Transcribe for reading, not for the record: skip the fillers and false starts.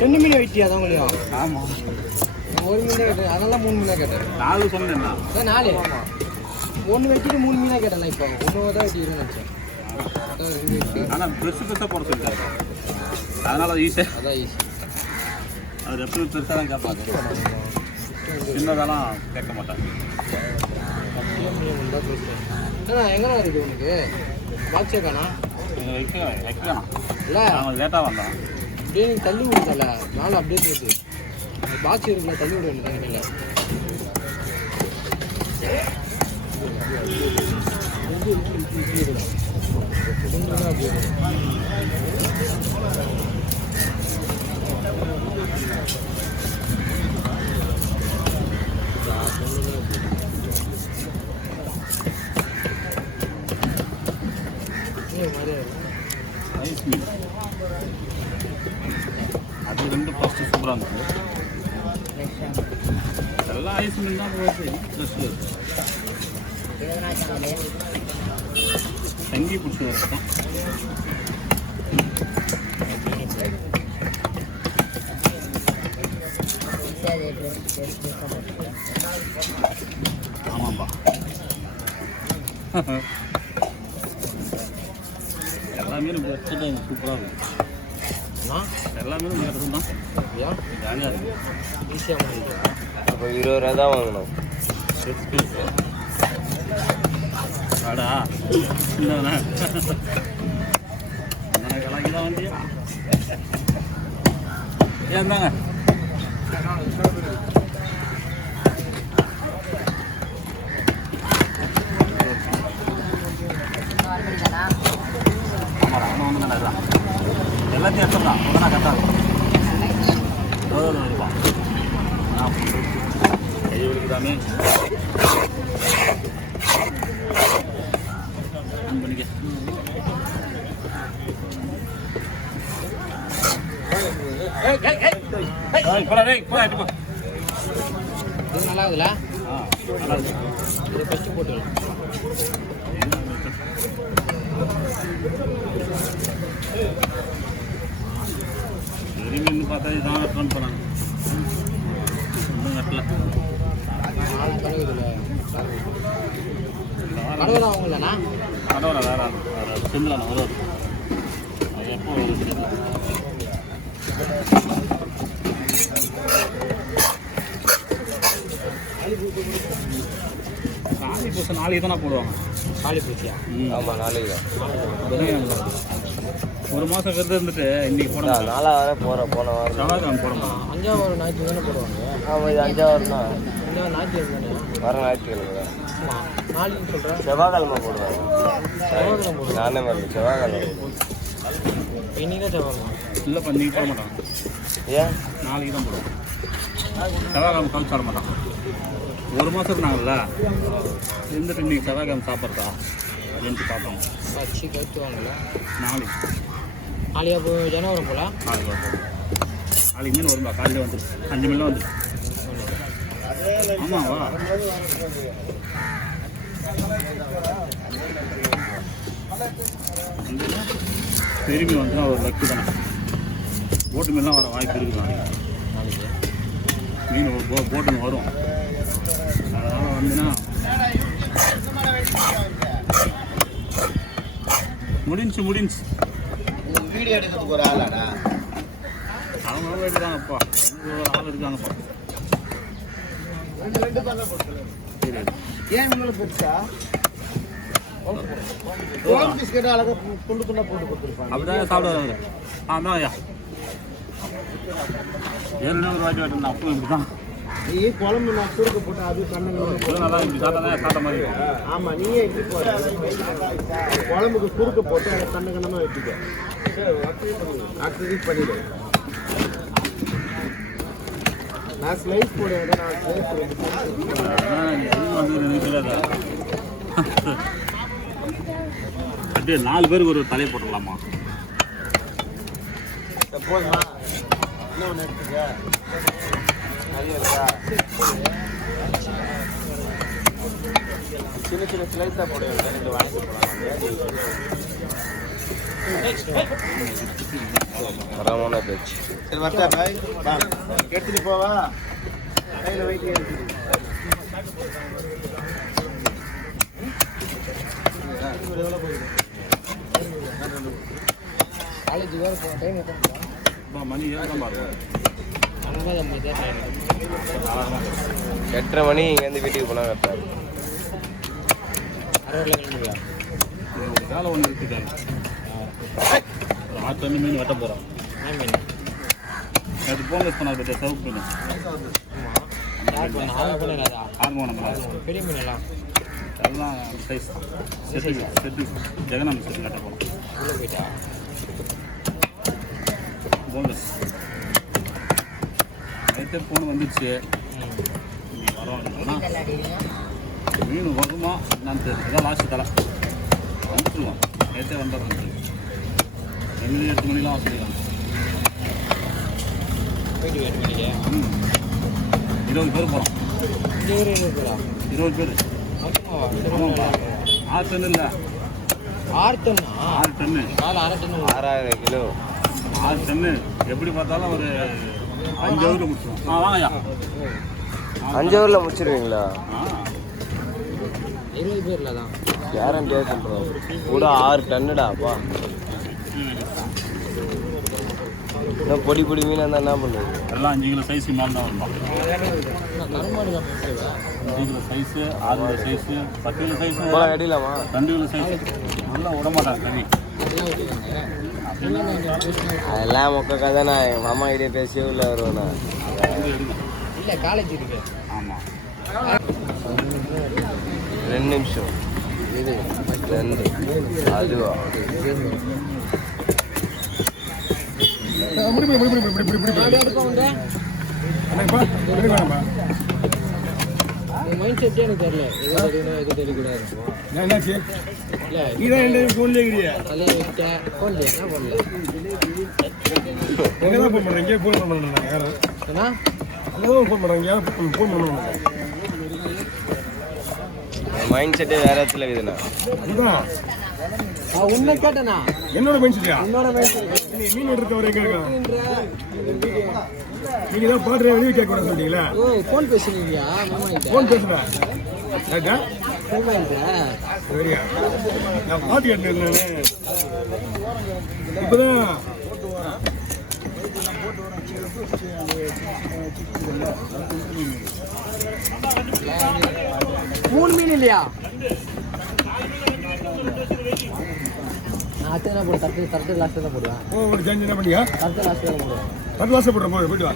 ரெண்டு மீன் வெட்டியா தான் உங்களையும்? ஆமாம், ஒரு மீன் தான் கேட்டேன், அதெல்லாம் 3 மீனாக கேட்டேன். 4 சொன்னேன். அதான் 4. 1 வெட்டிட்டு 3 மீனாக கேட்டேன். இப்போ 1 தான் வெட்டிடுன்னு நினச்சேன். ஆனால் பெருசாக போட சொல்லிட்டாரு, அதனால ஈஸியாக. அதான் ஈஸி. அது எப்பவும் பெருசாக தான் கேட்பாங்க, சின்னதெல்லாம் கேட்க மாட்டாங்க. எங்கே இருக்குது உனக்கு பாக்ஸே காணா? வைக்கலாம் இல்லை, அவன் லேட்டாக வந்தான். அப்படியே நீங்கள் தள்ளி விடுதல மேலே அப்படியே போகுது. பாக்ஸ் இருக்குல்ல, தள்ளி விட வேண்டிய தண்ணியில். ஐஸ் மீன் அது 2 ஃபஸ்ட்டு சூப்பராக இருந்தது. எல்லாம் ஐஸ் மீன் தான் போகுது. ஃப்ரெஷ்ஷு தங்கி பிடிச்சி வரதான். ஆமாம்பா, எல்லா மீனும் சூப்பராக இருக்கும். எல்லா மீனும் எடுத்து தான் ஜாலியாக இருக்கும், ஈஸியாக முடியுது. அப்போ 20 ரூபா தான் வாங்கணும். ஆடா இல்லைண்ணா, கிளம்பி தான் வந்தியா? ஏந்தாங்க எல்லாத்தையும் எடுத்துடலாம். உடனே கரெக்டாக இருக்கும். கை விடுக்குதாமே பண்ணிக்க. இது நல்லா இருக்குல்ல? நல்லா இருக்கு. இது ஃபஸ்ட்டு போட்டுக்கலாம். மீன் பார்த்தா இதுதான் ஃபோன் பண்ணாங்க. ஒன்றும் கட்டல. கடவுளா அவங்களண்ணா? கடவுளா வேற செந்தில் வருவார். அது எப்போ வரும் தெரியல. காலி பூசை நாளைக்கு தானே போடுவாங்க. காலி பூசியா? ஆமாம், நாளைக்கு தான். ஒரு மாதம் விரதம் இருந்துட்டு இன்னைக்கு போட 4 வாரம் போகிறோம். போன வாரம் செவ்வாய்க்கிழமை போடணும். 5ஆவது ஞாயிற்று தானே போடுவாங்க? ஆமாம், இது 5ஆவது வாரம் தான். 5ஆவது ஞாயிற்று தானே? வர ஞாயிற்றுக்கிழமை தான். ஆமாம், நாளைக்கு சொல்கிறேன். செவ்வாய்க்கிழமை போடுவாங்க. செவ்வாய்க்கிழமை போடுவாங்க. நானே வரல, செவ்வாய்க்கிழமை. இன்னைக்கு தான் செவ்வாய்க்கிழமை இல்லைப்பா, இன்னைக்கு போட மாட்டாங்க. ஏன்? நாளைக்கு தான் போடுவோம். செவ்வாய்க்கிழமை கழிச்சு வர மாட்டாங்க. ஒரு மாதம் இருந்தாங்கல்ல, இருந்துட்டு இன்னைக்கு செவ்வாய்க்கிழமை சாப்பிட்றதா அப்படின்ட்டு பார்ப்போம். வச்சு கழிச்சு வாங்கல. நாளைக்கு அப்போ ஜனவரம் போல. நாளைக்கு வரும். நாளைக்கு மீன் வரும்பா, காலையில் வந்து 5 மீன் வந்து. ஆமாவா? திரும்பி வந்து ஒரு லக்கு தானே. போட்டு மீன்லாம் வர வாய்ப்பு இருக்குது நாளைக்கு. மீன் போட்டுன்னு வரும். அதனால் வந்துன்னா முடிஞ்சு வீடியோ எடுக்கிறதுக்கு ஒரு ஆளாடா? அவங்க இருக்காங்கப்பா, ஒரு ஆள் இருக்காங்கப்பா. ஏன் இவ்வளோ பெருசா? பிஸ்கெட் அழகாக துண்டு துண்டா போட்டு கொடுத்துருப்பாங்க. அப்படிதான் சாப்பிடுவாங்க. ஆமாம் ஐயா, 700 ரூபாய்க்கு வேணும். அப்போ இப்படி தான் நீ குழம்பு நான் சுருக்க போட்டு அது கண்ணுங்க நல்லா இப்படி சாப்பிட்டா சாப்பிட்ட மாதிரி இருக்கும். ஆமாம், நீயே இப்படி போட குழம்புக்கு சுருக்க போட்டு அதை கண்ணு கண்ணமாக வச்சுக்க. ஆக்டிவேட் பண்ணிடு. நான் ஸ்லைஸ் போடுவேன். நான் ஸ்லைஸ் அப்படியே 4 பேருக்கு ஒரு தலையை போட்டுடலாமா? போதுமா? இன்னும் ஒன்று எடுத்துக்க. நிறைய இருக்கா? சின்ன ஸ்லைஸாக போடுவேன். 2 வாங்கிட்டு போகலாம். தரமான பேச்சு. சரி வரட்டா பாய். வா எடுத்துட்டு போவா. கையில வைக்க எடுத்து. காலேஜ் வேற போற டைம் எத்தனை? மணி 7 தான் பாருங்க. 8:30 மணி இங்கேருந்து வீட்டுக்கு போனால் கரெக்டாக இருக்கும். வேலை ஒன்று இருக்குது. ஆற்று மீன் வெட்ட போகிறோம். அது போன்லெஸ் பண்ணால் பற்றிய சவுக்கு மீன். பெரிய மீன் எல்லாம் எல்லாம் சைஸ் செட்டு ஜெகநாம செட்டு கட்ட போகிறோம். உள்ளே போயிட்டா போன்லெஸ் நேற்றே ஃபோன் வந்துடுச்சு. வரோம் மீன் வருமா என்னன்னு தெரியும். இதான் லாஸ்ட்டு தலை வந்துடுவோம். நேற்றே வந்துடுறோம். 8 மணிலாம் சொல்லிக்கலாம். போயிட்டு 8 மணிக்கு 20 பேர் போகிறோம். 20 பேர். ஆமாப்பா 6 டன் இல்லை 6 டன்னா 6 டன்னு 6000 கிலோ 6 டன்னு எப்படி பார்த்தாலும் ஒரு 5 ஹவரில் முடிச்சிடும். வாங்கய்யா 5 ஹவரில் முடிச்சிருவீங்களா? 20 பேரில் தான் கேரண்டியாக சொல்கிறோம். கூட 6 டன்னுடாப்பா. இன்னும் பொடி மீனாக இருந்தால் என்ன பண்ணுறது? எல்லாம் 5 கிலோ சைஸு மேலே தான் வருமா. கருமாடு 5 kilo size 6 kilo size 10 kilo size அடிலாமா? 2 கிலோ சைஸு நல்லா விடமாட்டாங்க தண்ணி. அதெல்லாம் மொக்க கதை. நான் எங்கள் மாமா கிட்டே பேசியே உள்ள வருவேண்ணா. இல்லை காலேஜ் இருக்கு. ஆமாம் 2 நிமிஷம். இது 2 அதுவா மைண்ட் செட்டே எனக்கு தெரியல. எது தெரியக்கூடாது. என்னாச்சு? இல்லை நீதான் என் ஃபோன்லேயே இருக்கிறியா? தலையை விட்டேன். ஃபோன்ல என்ன பண்ணல எங்கே தான் ஃபோன் பண்ணுறேன்? இங்கே ஃபோன் பண்ணுறேன். யாரும் ஏன்னா அங்கே தான் ஃபோன் பண்ணுறாங்க. யாரும் ஃபோன் பண்ணுவாங்க. மைண்ட் செட்டே வேற இடத்துல இருக்குதுண்ணா. இதுதான் நான் உன்னை கேட்டேண்ணா. என்னோட மைண்ட் செட்டியா? என்னோட மைண்ட் செட் மீன் எடுத்தவரை எங்கே இருக்கா? நீங்கள் தான் பாட்டு வெளியே கேட்கக்கூடாது சொல்லிட்டீங்களா? ஓ ஃபோன் பேசுனீங்களா? மாமா கிட்ட ஃபோன் பேசுகிறேன். சரியா? நான் பாட்டு கேட்டேன். நான் இப்போதான் 3 மீன் இல்லையா? நான் அத்தனை போடு தரத்து லாஸ்ட்டு தான் போடுவேன். ஒரு ஜஞ்சி என்ன பண்ணியா? தரத்து லாஸ்ட்டு தான் போடுவேன். 10 வருஷம் போடுறேன். போயிட்டு வா.